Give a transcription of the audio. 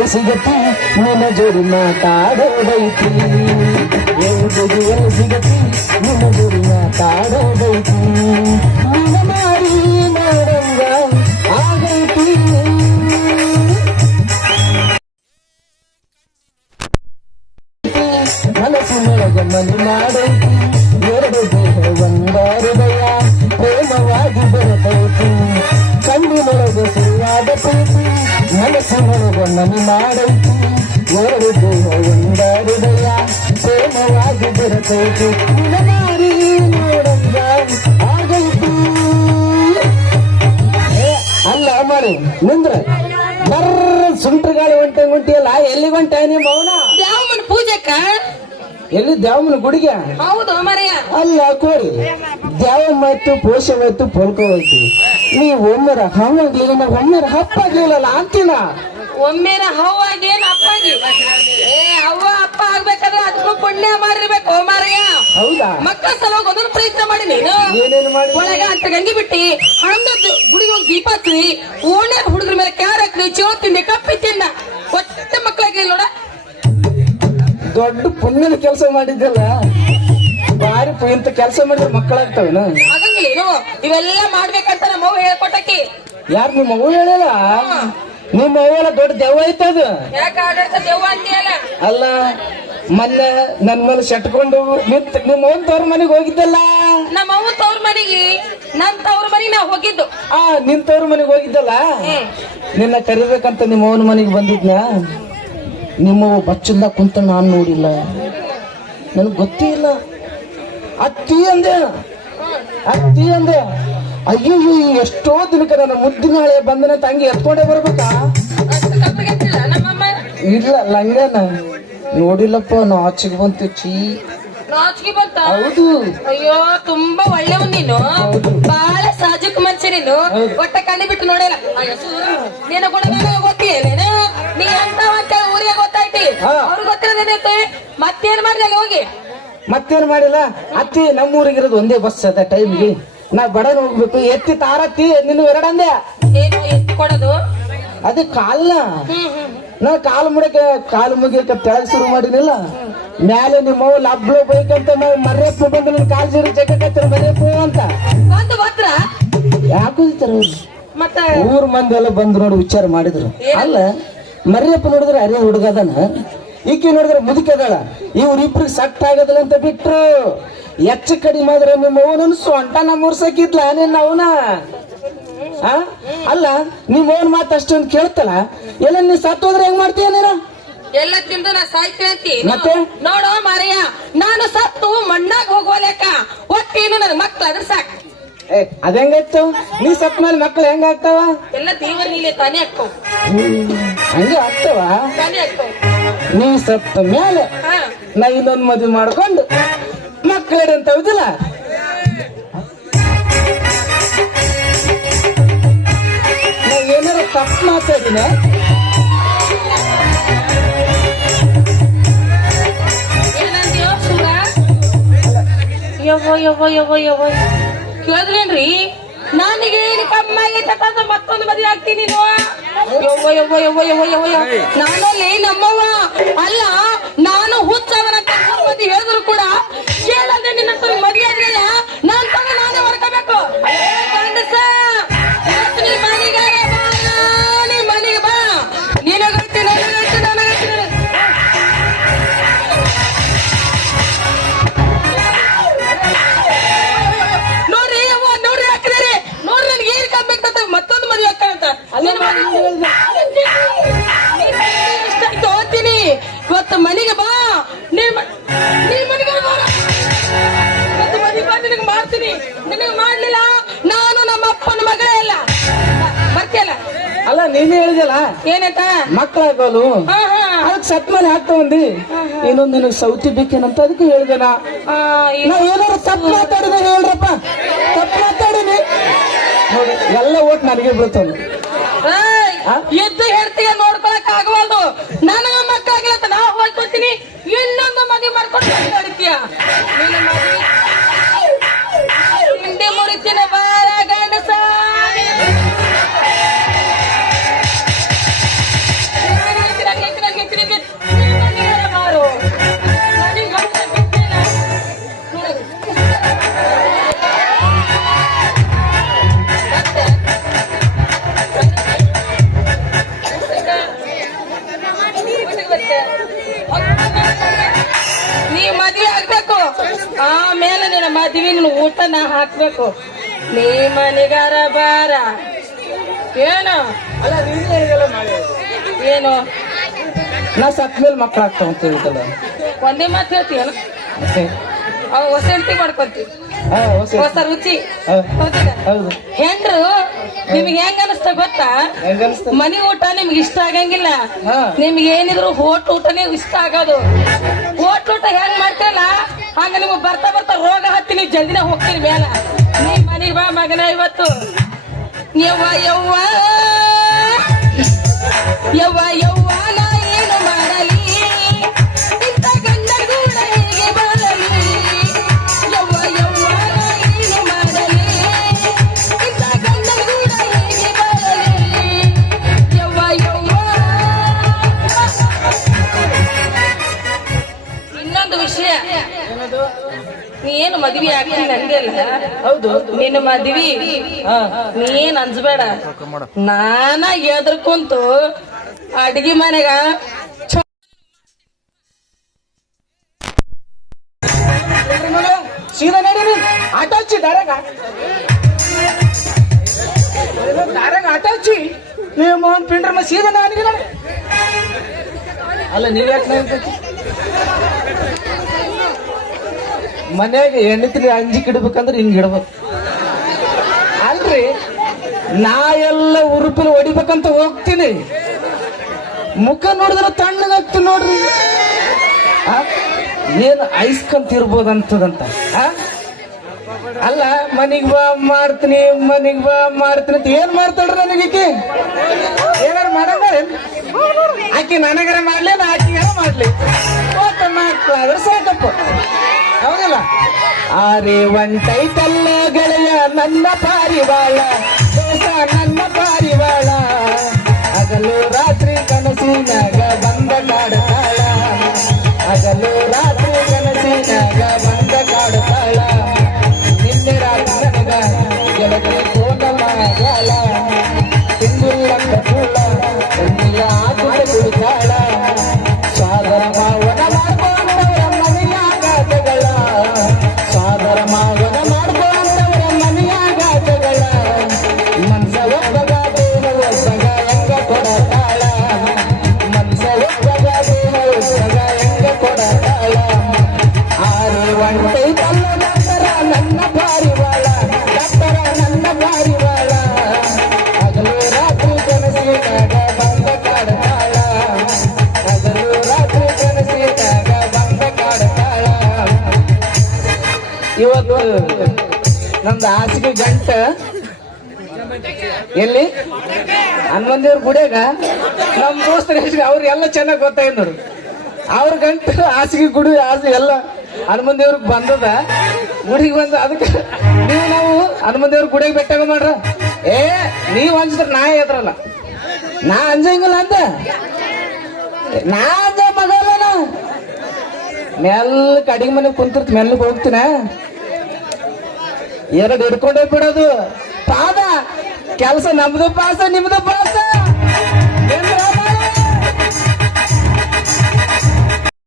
ಎಲ್ಲಿ ಸಿಗತಿ ನಿನ್ನ ಜೋಡಿ ಮಾತಾಡೋದೈತಿ ಎಲ್ಲಿ ಎಲ್ಲಿ ಸಿಗತಿ ನಿನ್ನ ಜೋಡಿ ಮಾತಾಡೋದೈತಿ ಮನೆ ಮಾಡೈತಿ ಎರಡು ದೇಹ ಒಂದ ಹೃದಯ ಪ್ರೇಮವಾಗಿ ಬೆರೆತೈತಿ. ಮಾರಿ ನೋಡಂಗ ಆಗೈತಿ. ಅಲ್ಲ ಮಾರಿ, ನಿಂದ್ರ. ಬರ್ರ ಸುಂಟ್ರಗಾಳಿ ಹೊಂಟೆ ಹೊಂಟಿಯಲ್ಲ ಎಲ್ಲಿ ಹೊಂಟ ನಿಮ್ಮ ಅವನ ದ್ಯಾವಮ್ಮನ ಪೂಜೆಕ್ಕ ಎಲ್ಲಿ ದ್ಯಾವಮ್ಮನ ಗುಡಿಗೆ? ಹೌದು ಮರೆಯ ಅಲ್ಲ ಕೋರಿ ದ್ಯಾವಮ್ಮ ಮತ್ತು ಪೋಷವತ್ತು ಪೋಲ್ಕೋವಾಯ್ತು ನೀ ಒಮ್ಮೆರ ಹಮ್ಮಾಗ್ಲಿಲ್ಲ ನಾ ಒಮ್ಮೆರ ಹಪ್ಪಾಗ್ಲಿಲ್ಲಲ್ಲ ಅಂತಿನ ಒಮ್ಮೆನ ಹವ್ವಾಗಿ ಏನ್ ಅಪ್ಪಾಗಿ ಏ ಅವ್ವ ಅಪ್ಪ ಆಗ್ಬೇಕಾದ್ರೆ ಅದಕ್ಕೂ ಪುಣ್ಯ ಮಾಡಿರ್ಬೇಕು ಮಾರಯ್ಯ ಹೌದಾ? ಮಕ್ಕಳ ಸಲುವಾಗಿ ಒಂದೊಂದು ಪ್ರಯತ್ನ ಮಾಡಿ ನೀನು. ಏನೇನು ಮಾಡಿ ಒಳಗ ಅಂತ ಗಂಗಿ ಬಿಟ್ಟಿ ಹಣದ ಗುಡಿಗೆ ಹೋಗಿ ದೀಪ ಹಚ್ಚಿ ಓಣೆ ಹುಡುಗರ ಮೇಲೆ ಕ್ಯಾರ್ ಹಾಕ್ರಿ ಚೋ ತಿಂದೆ ಕಪ್ಪಿ ತಿನ್ನ. ದೊಡ್ಡ ಪುಣ್ಯದ ಕೆಲಸ ಮಾಡಿದ್ದಲ್ಲ? ಬಾರಿ ಇಂತ ಕೆಲಸ ಮಾಡಿದ್ರೆ ಆಗಂಗಿಲ್ಲ ಆಗಂಗಿಲ್ಲೇನು ಇವೆಲ್ಲ ಮಾಡ್ಬೇಕಂತ ನಮ್ಮ ಅವ್ವ ಹೇಳ್ಕೊಟ್ಟಕಿ. ಯಾರು ನಿಮ್ಮ ಅವ್ವ ಹೇಳಲ್ಲ? ನಿಮ್ಮ ಮಗುವೆಲ್ಲ ದೊಡ್ಡ ದೆವ್ವ ಐತದು ಅಲ್ಲ ಮೊನ್ನೆ ನನ್ ಮೇಲೆ ಸೆಟ್ಕೊಂಡು ನಿಂತ ನಿಮ್ಮ ಓನ್ ತವ್ರ ಮನೆಗೆ ಹೋಗಿದ್ದಲ್ಲ? ನಮ್ಮ ಅವ್ವ ತವ್ರ ಮನೆಗೆ ನನ್ ತವ್ರ ಮನೆಗೆ ನಾ ಹೋಗಿದ್ದು. ಆ ನಿನ್ ತವ್ರ ಮನೆಗೆ ಹೋಗಿದ್ದಲ್ಲ? ನಿನ್ನ ಕರಿಬೇಕಂತ ನಿಮ್ಮ ಅವನ ಮನೆಗೆ ಬಂದಿದ್ನ? ನಿಮ್ಮವ್ವ ಬಚ್ಚಿಂದ ಕುಂತ ನಾನು ನೋಡಿಲ್ಲ. ನನಗೆ ಗೊತ್ತೇ ಇಲ್ಲ. ಅತ್ತಿ ಅಂದೆ. ಅತ್ತಿ ಅಂದೆ. ಅಯ್ಯೋ ಎಷ್ಟೋ ದಿನಕ್ಕೆ ನನ್ನ ಮುದ್ದಿನ ಹಳೆ ಬಂದನ ತಂಗಿ ಎತ್ಕೊಂಡೇ ಬರ್ಬೇಕಾ? ಇಲ್ಲ ಲಂಗನ. ನೋಡಿಲ್ಲಪ್ಪ ನಾಚಿಗೆ ಬಂತು ಚೀ. ಹೌದು. ಅಯ್ಯೋ ತುಂಬಾ ಒಳ್ಳೆವ್ ನೀನು. ಬಹಳ ಸಾಜುಕ್ ಮನುಷ್ಯ ನೀನು. ಒಟ್ಟ ಕಣ್ಣಿ ಬಿಟ್ಟು ನೋಡಿಲ್ಲ ನೀನು ನೀ ಅಂತ ಅವ್ರಿಗೆ ಗೊತ್ತಿರೋದೇನೈತಿ ಮತ್ತೇನ್ ಮಾಡಿದೆ ಅಲ್ಲಿ ಹೋಗಿ? ಮತ್ತೇನ್ ಮಾಡಿಲ್ಲ? ಅತ್ತಿ ನಮ್ಮೂರಿಗಿರೋದು ಒಂದೇ ಬಸ್ ಅದ ಟೈಮ್ಗೆ ನಾ ಬಡನ್ ಹೋಗ್ಬೇಕು. ಎತ್ತಿ ತಾರತ್ತಿ ನಿನ್ನ ಎರಡಂದೆ ಏನು ಎತ್ತಿ ಕೊಡೋದು? ಅದು ಕಾಲ್ನ. ಹ್ಮ್ ನಾ ಕಾಲು ಮುಡಕ ಕಾಲು ಮುಗಿಯಕ್ಕೆ ತೆಳಗ್ ಶುರು ಮಾಡಿನಿಲ್ಲ ಮ್ಯಾಲೆ ನಿಮ್ಮ ಲಬ್ಳು ಬೈಕಂತ ನಾವು ಮರ್ಯಪ್ಪ ಬಂದು ನನ್ನ ಕಾಲ್ ಜೀರಿ ಜಗತ್ತಿರ ಮರ್ಯಪ್ಪ ಅಂತ. ಒಂದು ಮಾತ್ರ ಯಾಕೆ ಮತ್ತ? ಊರ್ ಮಂದಿ ಎಲ್ಲ ಬಂದು ನೋಡಿ ವಿಚಾರ ಮಾಡಿದ್ರು. ಅಲ್ಲ ಮರ್ಯಪ್ಪ ನೋಡಿದ್ರೆ ಅರೇ ಹುಡುಗದನ ಈಕೆ ನೋಡಿದ್ರೆ ಮುದುಕದಳ ಇವ್ರಿಬ್ರಿಗೆ ಸಟ್ ಆಗದಲ್ಲ ಅಂತ ಬಿಟ್ರು. ಹೆಚ್ಚು ಕಡಿಮೆ ಆದ್ರೆ ನಿಮ್ಮ ಅವನನ್ನು ಸೊಂಟ ನಮ್ಮ ಸಾಕಿದ್ಲ ನಿನ್ನ ಅವನ? ಆ? ಅಲ್ಲ ನಿಮ್ಮ ಅವನ ಮಾತು ಅಷ್ಟೊಂದು ಕೇಳ್ತಲ್ಲ. ಎಲ್ಲ ನೀ ಸತ್ತು ಹೋದ್ರೆ ಹೆಂಗ್ ಮಾಡ್ತೀಯ ನೀನು? ಎಲ್ಲ ತಿಂದು ನಾ ಸಾಯ್ತೀನಿ ಅಂತಿ. ಮತ್ತೆ? ನೋಡೋ ಮಾರಯ್ಯ ನಾನು ಸತ್ತು ಮಣ್ಣಾಗ ಹೋಗುವ ಲೆಕ್ಕ. ಒಟ್ಟೇನು ನನ್ನ ಮಕ್ಳು ಅದ್ರ ಸಾಕು. ಏ ನೀ ಸತ್ ಮೇಲೆ ಮಕ್ಳು ಹೆಂಗಾಗ್ತಾವ? ಎಲ್ಲ ದೇವರ ನೀಲೆ ತಾನೇ ಹಾಕೋ ಹಂಗೆ ಆಗ್ತಾವ? ತಾನೇ ನೀ ಸತ್ತ ಮೇಲೆ ಹಾ. ನಾ ಇನ್ನೊಂದ್ ಮದುವೆ ಮಾಡ್ಕೊಂಡು ಮಕ್ಕಳು ಅಂತ ಹೌದಿಲ್ಲ? ನಾ ಏನಾರ ತಪ್ಪು ಮಾತಾಡಿನ ಏನಂದ್ಯೋ ಸುರ ಯವ್ವ ಯವ್ವ ಯೋ ಯವ್ವ. ಕೇಳಿದ್ರೇನ್ರಿ? ನನಗೆ ಕಮ್ಮ ಮತ್ತೊಂದು ಮದುವೆ ಆಗ್ತೀನಿ ನೀನು ಯವ್ವ ಯವ್ವ ಯವ್ವ ಯವ್ವ. ನಾನಲ್ಲಿ ನಮ್ಮವ್ವ. ಅಲ್ಲ ನಾನು ಹುಚ್ಚವನ ಹೇಳಿದ್ರು ಕೂಡ ಕೇಳದೆ ನಿನ್ನ ಮದುವೆ ಅಲ್ಲ ನೀನೇ ಹೇಳಿದಲ್ಲ ಏನಕ್ಕ? ಮಕ್ಕಳಾಗಲು? ಅದಕ್ಕೆ ಸತ್ ಮೇಲೆ ಹಾಕ್ತಾವಂದಿ ಇನ್ನೊಂದು ನಿನಗೆ ಸೌತಿ ಬೇಕೇನಂತ ಅದಕ್ಕೆ ಹೇಳಿದೆ ನಾ ಏನಾರ ತಪ್ಪು ಮಾತಾಡಿದ ಹೇಳ್ರಪ್ಪ. ತಪ್ಪು ಮಾತಾಡಿನಿ. ಎಲ್ಲ ಓಟ್ ನನಗೆ ಬೀಳ್ತಾವ. ಆ? ಎದ್ದು ಹೇಳ್ತೀಯ ನೋಡ್ಕೊಳಕ್ ಮದ್ವಿ ನಿನ್ ಊಟ ನಾ ಹಾಕ್ಬೇಕು. ನೀ ಮನೆಗಾರ ಬಾರ. ಏನು? ಏನು? ನಾ ಸತ್ ಮೇಲೆ ಮಕ್ಳು ಆಗ್ತಾವ ಅಂತ ಹೇಳ್ತಲ್ಲ ಒಂದೇ ಮಾತು ಹೇಳ್ತೀಯಲ್ಲ? ಅವ ಹೊಸ ಹೆಂಡತಿ ಮಾಡ್ಕೊಂತಿ. ಹೊಸ ಹೊಸ ರುಚಿ. ಹೆಂಡ್ರು ನಿಮ್ಗೆ ಹೆಂಗ ಅನಿಸ್ತ ಗೊತ್ತಾ? ಮನೆ ಊಟ ನಿಮ್ಗೆ ಇಷ್ಟ ಆಗಂಗಿಲ್ಲ. ನಿಮ್ಗೆ ಏನಿದ್ರು ಹೋಟ್ ಊಟನೇ ಇಷ್ಟ ಆಗೋದು. ಹೋಟ್ ಊಟ ಹೆಂಗ್ ಮಾಡ್ತಿರಲ್ಲ ಹಂಗ ನಿಮ್ಗೆ ಬರ್ತಾ ಬರ್ತಾ ರೋಗ ಹತ್ತಿ ನೀವು ಜಲ್ದಿನ ಹೋಗ್ತೀರಿ ಮೇಲ ನೀ ಮನೆಗೆ ಬಾ ಮಗನ ಇವತ್ತು. ಯವ್ವ ಯವ್ವ. ಯವ್ವ ಯವ್ವ. ಮದ್ವಿ ಆಗ್ತೀನಿ ಅಂದಿಲ್ಲ ಹೌದು ನಿನ್ನ ಮದ್ವಿ? ಹಾ. ನೀ ಏನ್ ಅಂಜಬೇಡ ನಾನ ಎದ್ರ ಕುಂತು ಅಡ್ಗಿ ಮನೆಗ ಚೊ- ಸೀದಾ ನಡೀರಿ ಆಟ ಹಚ್ಚಿ ದಾರಾಗ ದಾರಾಗ ಆಟ ಹಚ್ಚಿ. ನೀವು ಮೋಹನ್ ಪಿಂಡ್ರ ಮ ಸೀದಾ ನನಗೆ ನಡಿ. ಅಲ್ಲ ನೀವ್ ಯಾಕೆ ಮನ್ಯಾಗ ಹೆಣ್ಣಿತ್ರಿ ಅಂಜಿಕ್ ಇಡ್ಬೇಕಂದ್ರೆ ಹಿಂಗ್ ಇಡ್ಬೇಕು ಅಲ್ರಿ? ನಾ ಎಲ್ಲ ಉರುಪಿನ ಹೊಡಿಬೇಕಂತ ಹೋಗ್ತೀನಿ. ಮುಖ ನೋಡಿದ್ರೆ ತಣ್ಣಗಾಗ್ತೀನಿ ನೋಡ್ರಿ? ಏನು ಐಸ್ಕಂತ ಇರ್ಬೋದಂತದಂತ? ಅಲ್ಲ, ಮನಿಗ್ ಬಾ, ಮಾಡ್ತೀನಿ, ಮನಿಗ್ ಬಾ, ಮಾಡ್ತೀನಿ ಅಂತ ಏನ್ ಮಾಡ್ತಾಳ್ರಿ ನನಗೆ ಏನಾರು ಮಾಡಂಗ? ಆಕಿ ನನಗರ ಮಾಡ್ಲಿ, ನಾ ಆಕಿಗಾರ ಮಾಡ್ಲಿ. ಒಟ್ಟು ಮಕ್ಕಳಾದ್ರೆ ಸಾಕಪ್ಪ. ಆರೆ ಒಂಟೈತಲ್ಲ ಗೆಳೆಯ ನನ್ನ ಪಾರಿವಾಳ. ನನ್ನ ಪಾರಿವಾಳ. ಹಗಲು ರಾತ್ರಿ ಕನಸಿನಾಗ ನಮ್ದು ಹಾಸಿಗೆ ಗಂಟ. ಎಲ್ಲಿ? ಹನ್ನೊಂದೇವ್ರ ಗುಡಿಯಾಗ? ನಮ್ಮ ದೋಸ್ತರ ಹೆಸರು ಅವ್ರು ಎಲ್ಲ ಚೆನ್ನಾಗಿ ಗೊತ್ತಾಯ್ತು ನೋಡು. ಅವ್ರ ಗಂಟು, ಹಾಸಿಗೆ ಗುಡಿ ಹಾಸಿಗೆ ಎಲ್ಲ ಹನುಮಂದೇವ್ರಿಗೆ ಬಂದದ. ಗುಡಿಗೆ ಬಂದ ಅದಕ್ಕೆ ನೀವು ನಾವು ಹನುಮಂದೇವ್ರ ಗುಡಿಗೆ ಬೆಟ್ಟಾಗ ಮಾಡ್ರ? ಏ, ನೀವ್ ಅಂಜಿದ್ರ ನಾ ಎದ್ರಲ್ಲ ನಾ ಅಂಜಂಗಿಲ್ಲ ಅಂತ ನಾ ಅಂಜ ಮಗಲ್ಲ ಮೆಲ್ಲ ಅಡಿಗೆ ಮನೆ ಕುಂತಿರ್ತ, ಮೆಲ್ಲಗೆ ಹೋಗ್ತೀನ. ಎರಡು ಹಿಡ್ಕೊಂಡೇ ಬಿಡೋದು. ಪಾದ. ಕೆಲಸ ನಮ್ದು ಪಾಸ ನಿಮ್ದು ಪಾಸ.